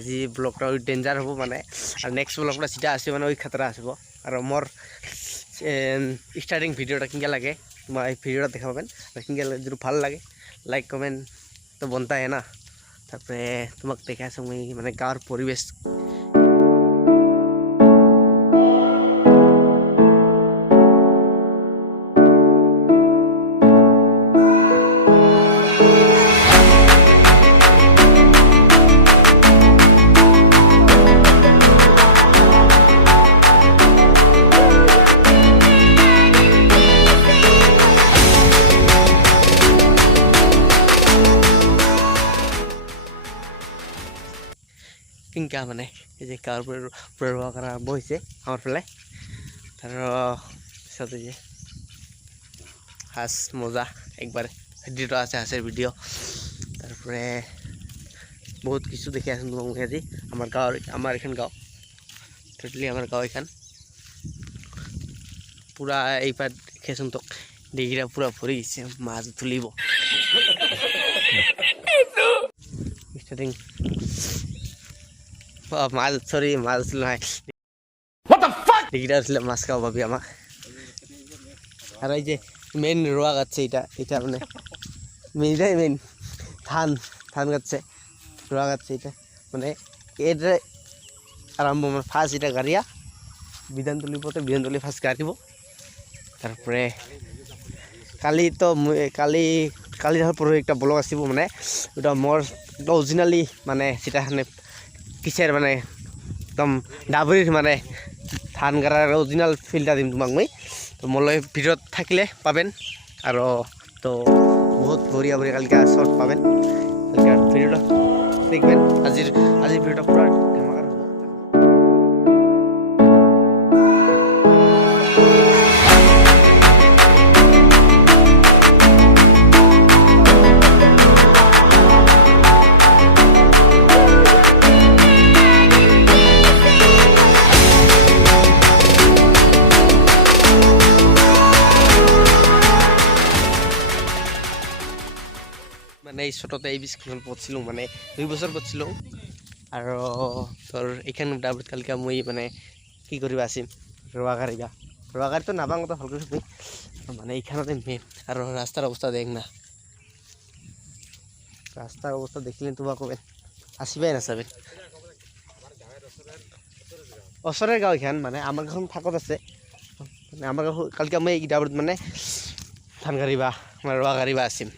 আজি ব্লগটা ওই ডেঞ্জাৰ হ'ব মানে আৰু নেক্সট ব্লগটা চিধা আছে মানে ওই খাতৰা আসব আৰু মোৰ ষ্টাৰ্টিং ভিডিঅ'টা কেনেকৈ লাগে তোমাৰ এই ভিডিঅ'টা দেখা পাবেন কেনেকৈ লাগে যদি ভাল লাগে লাইক কমেণ্ট তো বনতা হে না তারপরে তোমাক দেখাই আছো মই মানে গাঁৱৰ পৰিৱেশ কিংকা মানে এই যে গাঁৱৰ পৰা ৰোৱা কৰা আৰম্ভ হৈছে আমাৰ ফালে তাৰ পিছতে যে হাঁস মজা একবারে ভিডিওটা আছে হাঁসের ভিডিও তারপরে বহুত কিছু দেখে আসুন তোমাক আজি আমার গাঁৱৰ আমার এখান গাঁও টোটালি আমার গাঁও এখান পুরা এই পার খেয়েছুন তো ডিগিরা পুরা ভরে গেছে মাছ তুলিব স্টার্টিং মাছ সরি মাছ নয় ডিগিরা আসলে মাছ খাওয়া ভাবি আমার আর এই যে মেন রোয়া গাচ্ছে এটা মানে মেনটাই মেন ধান গাচ্ছে রোয়া গাচ্ছে এটা মানে এটা আরম্ভ মানে ফার্স্ট এটা গাড়িয়া বিধান তুলি ফার্স্ট গাড়িব তারপরে কালি ধর পরহি একটা ব্লগ আসব মানে ওটা মোর অরিজিনালি মানে সেটা কিসের মানে একদম ডাবরির মানে ধান গাড়ার অরিজিনাল ফিলটা দিম তোমাক মই তো মোলৈ ভিডিওত থাকিলে পাবেন আর তো বহুত বঢ়িয়া বঢ়িয়া কালকে শর্ট পাবেন কালকে ভিডিওটা দেখবেন আজির ভিডিওটা পুরো ধামাকার হব মানে এই ছোটতে এই স্কুল পড়ছিল মানে 2 বছর পড়ছিল আর তোর এখানে ডাবত কালকে মই মানে কি করিবা আসিম রোয়া গাড়ি তো নাবাং তো ভালকে শুনি মানে এইখানতে মেন আর রাস্তার অবস্থা দেখ না রাস্তার অবস্থা দেখলে তোমাক কবে আসিবাই না চাবেন ওচরের গাঁও এখান মানে আমার গাঁও ফাঁকত আছে মানে আমার গাঁও কালকে মই এই ডাবত মানে ধান গাড়ি বা রোয়া গাড়ি বা আসিম